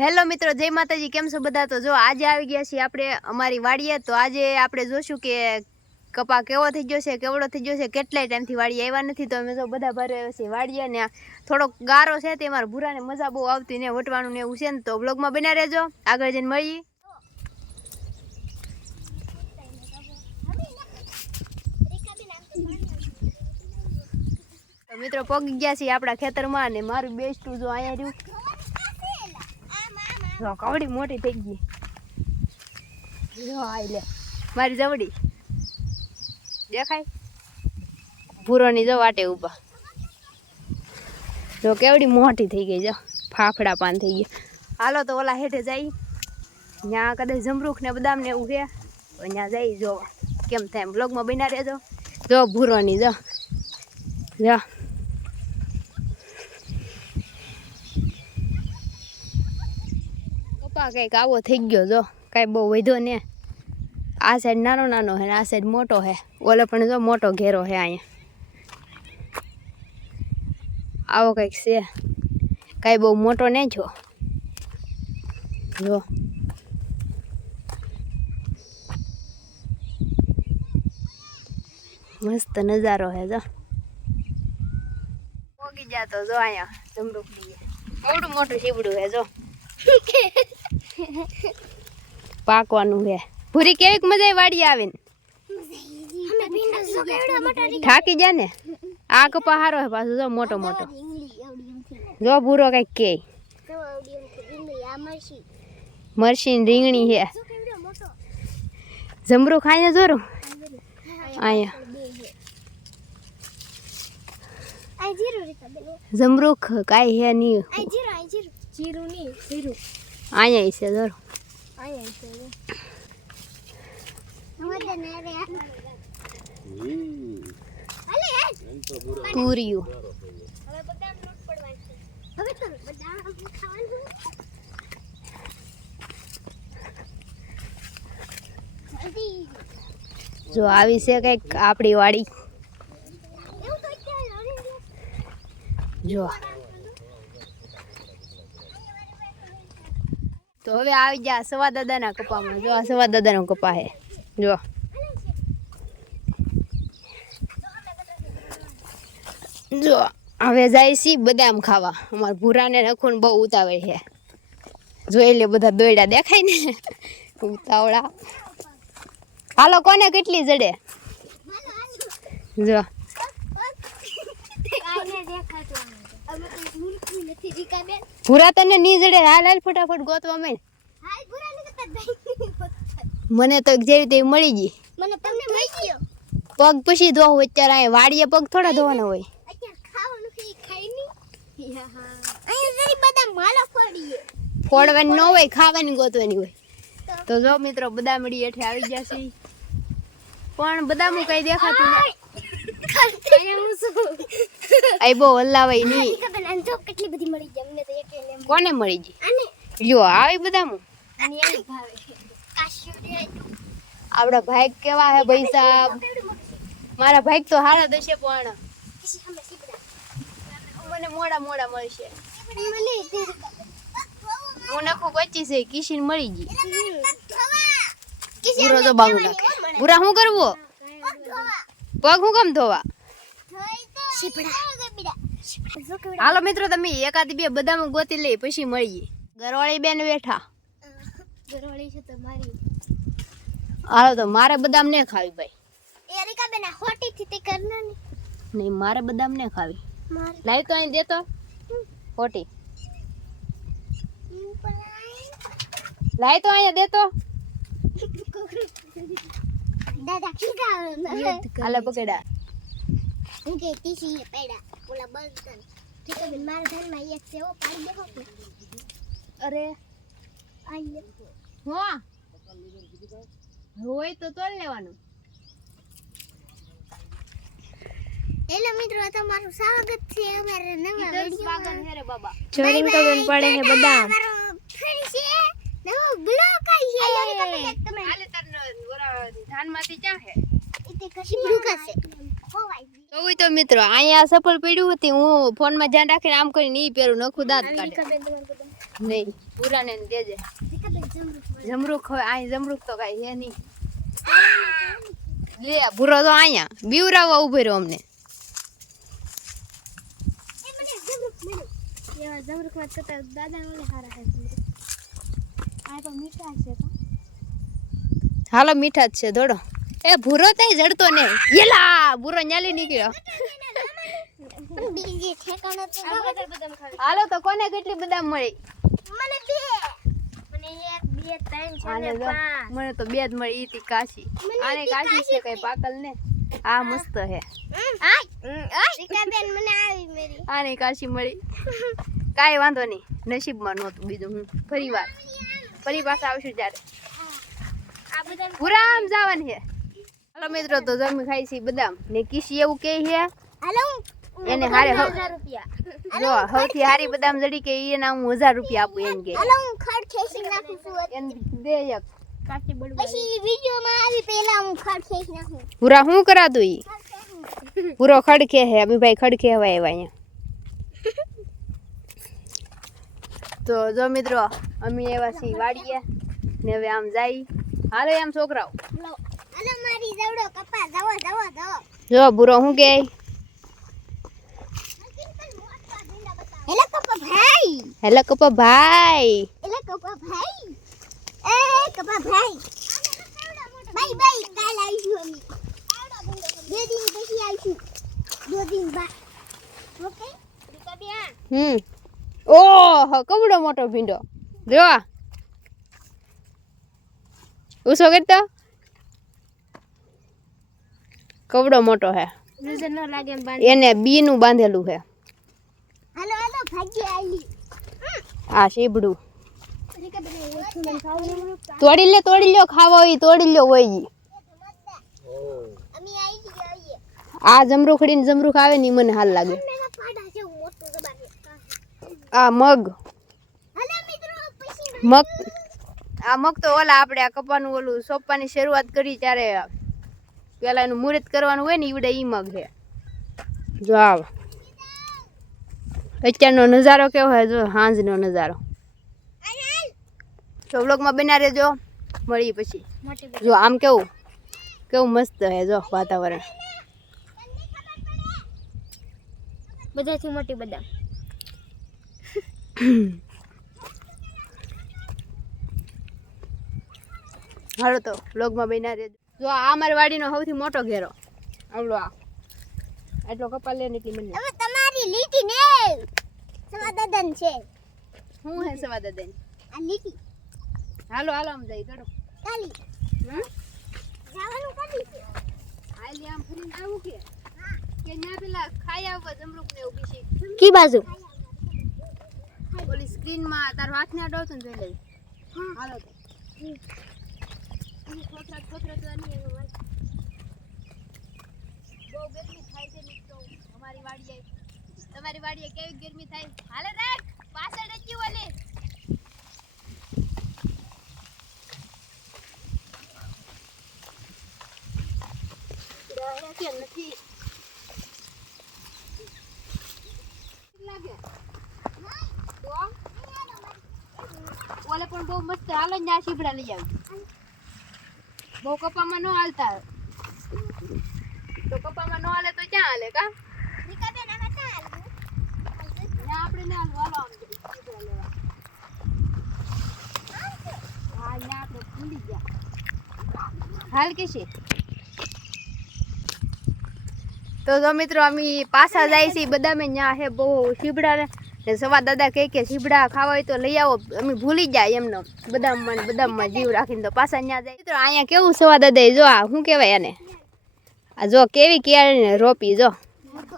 Hello મિત્રો, જય માતાજી. કેમ છો બધા? તો જો આજે આવી ગયા છીએ આપણે અમારી વાડીએ. તો આજે આપણે જોશું કે કપા કેવો થઈ ગયો છે, કેવડો થઈ ગયો છે, કેટલાય ટાઈમથી વાડીએ આવ્યા નથી. તો અમે જો બધા ભરે છે વાડીએ ને થોડોક ગારો છે તે મારા ભૂરાને મજા બહુ આવતી ને વટવાનું ને એવું છે ને. તો બ્લોગમાં બના રહેજો, આગળ જઈને મળીએ. તો મિત્રો પગી ગયા છીએ આપણા ખેતરમાં ને મારું બેસ્ટું જો અહીંયા રહ્યું. જો કવડી મોટી થઈ ગઈ. જો આઈ લે મારી જવડી દેખાય. ભૂરોની જો વાટે ઊભા. જો કેવડી મોટી થઈ ગઈ. જો ફાફડા પાન થઈ ગયા. હાલો તો ઓલા હેઠે જાય, ત્યાં કદાચ જમરૂખ ને બદામ ને એવું છે તો ત્યાં જઈ જોવા કેમ થાય. બ્લોગમાં બના રહેજો. જો ભૂરોની જો જો કઈક આવો થઈ ગયો. જો કઈ બહુ વધ્યો ને. આ સાઈડ નાનો નાનો હે, આ સાઈડ મોટો હે. ઓલે પણ જો મોટો ઘેરો હે. અહીંયા આવો કઈક છે. કઈ બહુ મોટો નહીં છો. જો મસ્ત નજારો હે. જો પોગી જાતો. જો અહીંયા જમરૂખ કેવડું મોટું સીવડું હે. જો પાકવાનું હે. ભૂરી કેવીક મજા વાડી આવે ને. થાકી જા ને. આ કપા હારો હે પાછો. જો મોટો મોટો. જો ભૂરો કઈક કે મરસી રીંગણી હે. જમરૂ ખાઈને જોરું અહીંયા જમરૂખ કાઈ હે નહીં. અહીંયા છે જોરો. પૂરીયું જો આવી છે કઈક આપણી વાડી. જો તો હવે આવી જા સવા દાદાના કપામાં. જો આ સવા દાદાનો કપા હે. જો જો હવે જાય છે બદામ ખાવા. અમારા ભૂરાને નખુન બહુ ઉતાવળ છે. જોઈ લે બધા દોયડા દેખાય ને ઉતાવળા. હાલો કોને કેટલી જડે. જો ભૂરા તને ની જડે. હાલ હાલ ફટાફટ ગોતવા માંડ. મને તો જેવી તેવી મળી ગઈ. પગ પછી ધોવું અત્યારે. અહીંયા વાડીએ પગ થોડા ધોવાના હોય. ફોડવાની ન હોય, ખાવાની ગોતવાની હોય. તો જો મિત્રો બદામડી હેઠે આવી ગયા છે પણ બદામું કઈ દેખાતું નથી. આઈ બહુ હલાવાય નહીં. કોને મળી ગઈ? જો આવી બદામું. આપડા ભાઈ કેવા હે ભાઈ સાહેબ? મારા ભાઈ તો હારા દશે પણ મને મોડા મોડા મળશે. હું નખું 25 કિશીન મળી ગઈ. પૂરો તો બાંગુ નાખે. પૂરા શું કરવું? પગ હું કેમ ધોવા? હાલો મિત્રો તમે એકાદી બે બદામ ગોતી લઈ પછી મળીએ. ઘરવાળી બેન બેઠા. ઘરવાળી છે તમારી. હાલો તો મારે બદામ ને ખાવી ભાઈ. એરિકા બેન હોટી થી તે કરના નહીં. મારે બદામ ને ખાવી. લાઈ તો અહીં દેતો હોટી. લાઈ તો અહીંયા દેતો. દાદા ખીગા આલે પકડા. હું કે તીસી પેડા ઓલા બળતન ઠીક છે. મારા ઘરમાં એક છે ઓ પાડી દેખો. અરે આઈ હો હોય તો તોલ લેવાનું. હેલો મિત્રો, તમારું સ્વાગત છે અમારા નવા વિડિયોમાં. સ્વાગત છે રે બાબા. જોઈન કમેન્ટ પડે છે બદામ. ફરી છે નવો બ્લોગ આવી છે. તમે આલે તરનો ધાનમાંથી ચા હે ઇતે કશી બ્રુકા છે. તો મિત્રો અહીંયા સફળ પડ્યું હતી. હું ફોનમાં ધ્યાન રાખીને આમ કરીને ઈ પહેરું નખું દાંત કાઢે. નહીં પૂરાને દેજે જમરૂખ હવે અહીં જમરૂખ તો કાંઈ હે નહીં લે ભૂરો તો અહીંયા બીવરાવવા ઉભો રહ્યો અમને હાલો મીઠા જ છે થોડો એ ભૂરો તઈ જડતો ને એલા ભૂરો ન્યાલી નીકળ્યો હાલો તો કોને કેટલી બદામ મળી મને તો બે જ મળી ઈ કાશી આને કાશી છે કઈ પાકલ ને આ મસ્ત હે આને કાશી મળી કાઈ વાંધો નહીં નસીબમાં નહોતું બીજું હું ફરી પાછા આવશું ત્યારે પૂરા આમ જવાનું છે હાલો મિત્રો તો જમી ખાઈ છે બદામ ને કિશી એવું કે છે એને હારે જો સૌથી હારી બદામ જડી કે એના હું 1000 રૂપિયા આપું એમ કે દે એક પૂરા હું કરા દઉં ઈ પૂરો ખડકે હે અમી ભાઈ ખડકે હવા આવ્યા અહીંયા તો જો મિત્રો અમે એવા સી વાડીએ ને હવે આમ જાય હાલે આમ છોકરાઓ જો બુરો હું કે હેલો કપા ભાઈ કાલ આવીશું અમે 2 દિન પછી આવીશું 2 દિન બાદ ઓકે ઓહ કવડો મોટો ભીંડો જો ઉસો કરતો કવડો મોટો હે નજર ન લાગે એમ બાંધ એને બી નું બાંધેલું હે હાલો હાલો ભાગી આલી આ શીબડું તોડી લ્યો ખાવા હોય તોડી લ્યો હોય ઈ આ જમરૂખડીને જમરૂખ આવે ને મને હાલ લાગે આ મગ આ મગ તો ઓલા આપણે આ કપાનું ઓલું સોંપવાની શરૂઆત કરી ત્યારે પેલા એનું મુહૂર્ત કરવાનું હોય ને ઈવડે ઈ મગ છે જો આવ અત્યારનો નજારો કેવો હોય જો હાંજનો નજારો તો વ્લોગમાં બના રહેજો મળી પછી જો આમ કેવું મસ્ત હે જો વાતાવરણ બધાથી મોટી બદામ હાલો તો વ્લોગમાં બના રહેજો જો આ અમારી વાડીનો સૌથી મોટો ઘેરો આવડો આ એટલો કપા લે ને એટલી મને હવે તમારી લીટી ને સવાદાદન છે હું હે સવાદાદન આ લીટી હાલો આમ જાય ચડો ચાલી જવાનું કદી છે આલી આમ ફરીને આવું કે ન્યા પેલા ખાઈ આવવા જમરૂક ને ઉભી છે કી બાજુ ઓલી સ્ક્રીન માં તાર હાથ ને અડો તો જોઈ લે હાલો તો ખોતરા તો આની એનો વાત બહુ ગરમી થાય છે મિત્રો અમારી વાડીએ તમારી વાડીએ કેવી ગરમી થાય હાલે રાખ પાછળ રચ્યું ઓલે દોરા કે નથી લાગે તો ઓલે પણ બહુ મસ્ત હાલો ને આ શીબડા લઈ આવી બહુ કપામાં નો હાલતા તો કપામાં નો હાલે તો ક્યાં હાલે કા નિકાબે ના હતા હાલ ને આપણે ને હાલો આમ શીબડા લેવા હા ને આપણે ભૂલી ગયા હાલ કે છે તો જો મિત્રો અમે પાછા જાય છે બદામે ન્યા હે બહુ શીબડા ને સવા દાદા કે શીબડા ખાવા હોય તો લઈ આવો અમે ભૂલી જાય એમનો બદામમાં જીવ રાખીને તો પાછા ન્યા જાય મિત્રો અહીંયા કેવું સવા દાદા જો આ શું કહેવાય આને આ જો કેવી કેળને રોપી જો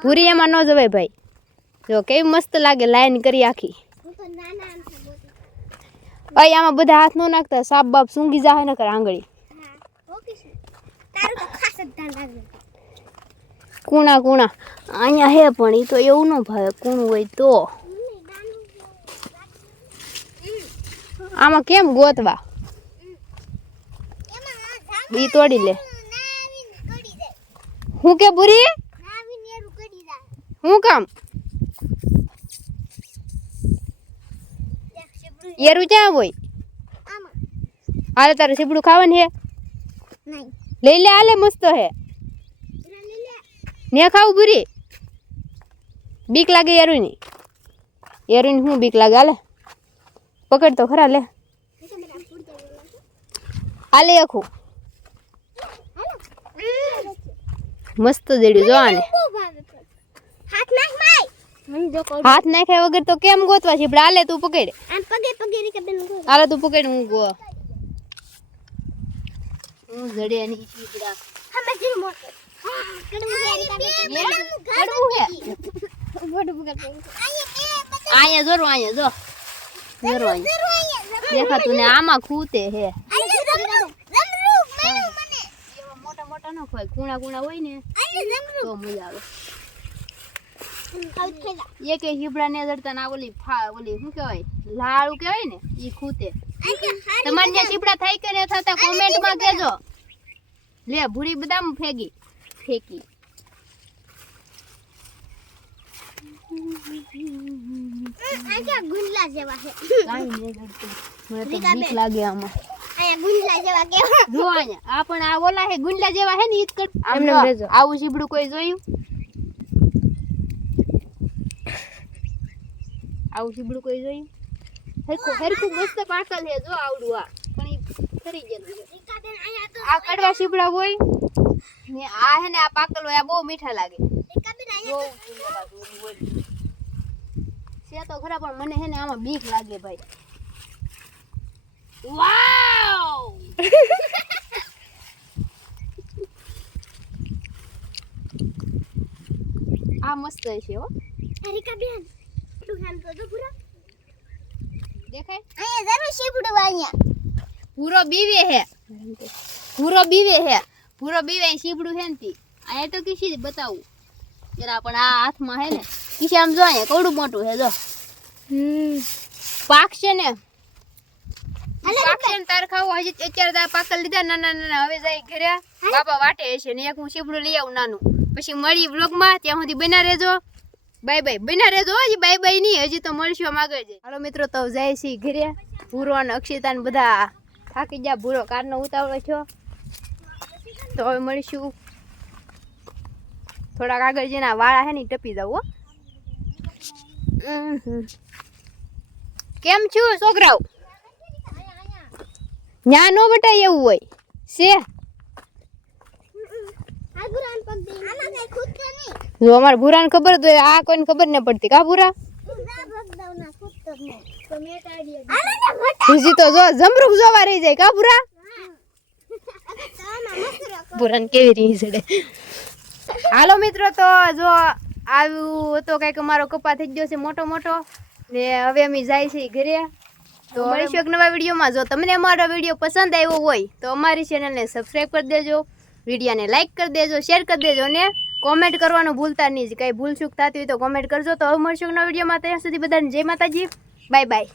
ભૂરી એમાં ન જવાય ભાઈ જો કેવી મસ્ત લાગે લાઈન કરી આખી અહીં આમાં બધા હાથ ન નાખતા સાપ બાપ સૂંઘી જાય ને કર આંગળી કુણા અહીંયા હે પણ એ તો એવું ન ભાવે કુણું હોય તો આમાં કેમ ગોતવા ઈ તોડી લે હું કે બુરી હું કામ એરું ક્યાં હોય? હાલે તારે સીપડું ખાવાનું હે? લઈ લે હાલે મસ્ત હે ને ખાવું બુરી બીક લાગે એરુની શું બીક લાગે હાલે પકડ તો ખરા લે હાલે આખું મસ્ત દેડ્યું જો આને હાથ નાખ્યા વગર તો કેમ ગોતવા છે પણ હાલે તું પકડ હાલે તું પકડ હું ગો હું જડે ની ચીપડા અહીંયા જોરો અહીંયા જો દેખાતું ને આમાં ખૂતે હે મોટા મોટા ન હોય કુણા કુણા હોય ને તો મજા આવે એક હીબડા ને જડતા ના ઓલી શું કહેવાય લાડુ કહેવાય ને ઈ ખૂતે તમારે ત્યાં ચીપડા થાય કે ન થતા કોમેન્ટ માં કહેજો લે ભૂરી બદામ ફેંકી ગુંડલા જેવા હે કાઈ નઈ જડતું મને તો બીક લાગે આમાં આયા ગુંડલા જેવા કેવા જો આયા આ પણ આ ઓલા હે ગુંડલા જેવા હે ને ઈ જ કર આમને રેજો આવું ચીબડું કોઈ જોયું આવું ચીબડું કોઈ જોયું હરખું મસ્ત પાકલ છે જો આવડું આ પણ ઈ ફરી ગયેલું છે આ કડવા ચીબડા હોય ને આ હે ને આ પાકલ હોય આ બહુ મીઠા લાગે છે તો ખરા પણ મને હે ને આમાં બીક લાગે ભાઈ વાવ આ મસ્ત છે હો હરિકા બેન તું ખાન તો પૂરા દેખાય અહીંયા જરૂર શીપડું અહીંયા પૂરો બીવે હે પૂરો બીવે શીપડું હે ને આ તો કિસી બતાવું જરા પણ આ હાથમાં હે ને કિસી આમ જો અહીંયા કોડું મોટું હે જો પાક છે ને તાર ખાવું હજી અત્યારે પાકલ લીધા નાના હવે જાય ઘરે બાપા વાટે છે ને એક હું શીપડું લઈ આવું નાનું પછી મળી વ્લોગમાં ત્યાં સુધી બના રહેજો બાય બાય બના રહેજો હજી બાય બાય નહીં હજી તો મળશું આમ આગળ જઈ હાલો મિત્રો તો જાય છે ઘરે ભૂરો અને અક્ષિતા ને બધા થાકી ગયા ભૂરો કારનો ઉતાવળો છો તો હવે મળીશું થોડાક આગળ જઈને વાળા હે ને ટપી જાવ હો કેમ છું છોકરાઓ ન્યા નો બટાય એવું હોય છે જો અમાર ભૂરાને ખબર તો આ કોઈને ખબર ન પડતી કા ભૂરા હજી તો જો જમરૂક જોવા રહી જાય કા ભૂરા ભૂરાને કેવી રહી ચડે હાલો મિત્રો તો જો આવ્યું તો કઈક અમારો કપા થઈ ગયો છે મોટો મોટો ને હવે અમે જાય છે ઘરે તો મળીશું એક નવા વિડીયોમાં જો તમને અમારો વિડીયો પસંદ આવ્યો હોય તો અમારી ચેનલને સબસ્ક્રાઈબ કરી દેજો વિડીયોને લાઈક કરી દેજો શેર કરી દેજો ને કોમેન્ટ કરવાનું ભૂલતા નહીં કઈ ભૂલ ચૂક થતી હોય તો કોમેન્ટ કરજો તો હવે મળીશું એક નવા વિડીયોમાં ત્યાં સુધી બધાને જય માતાજી બાય બાય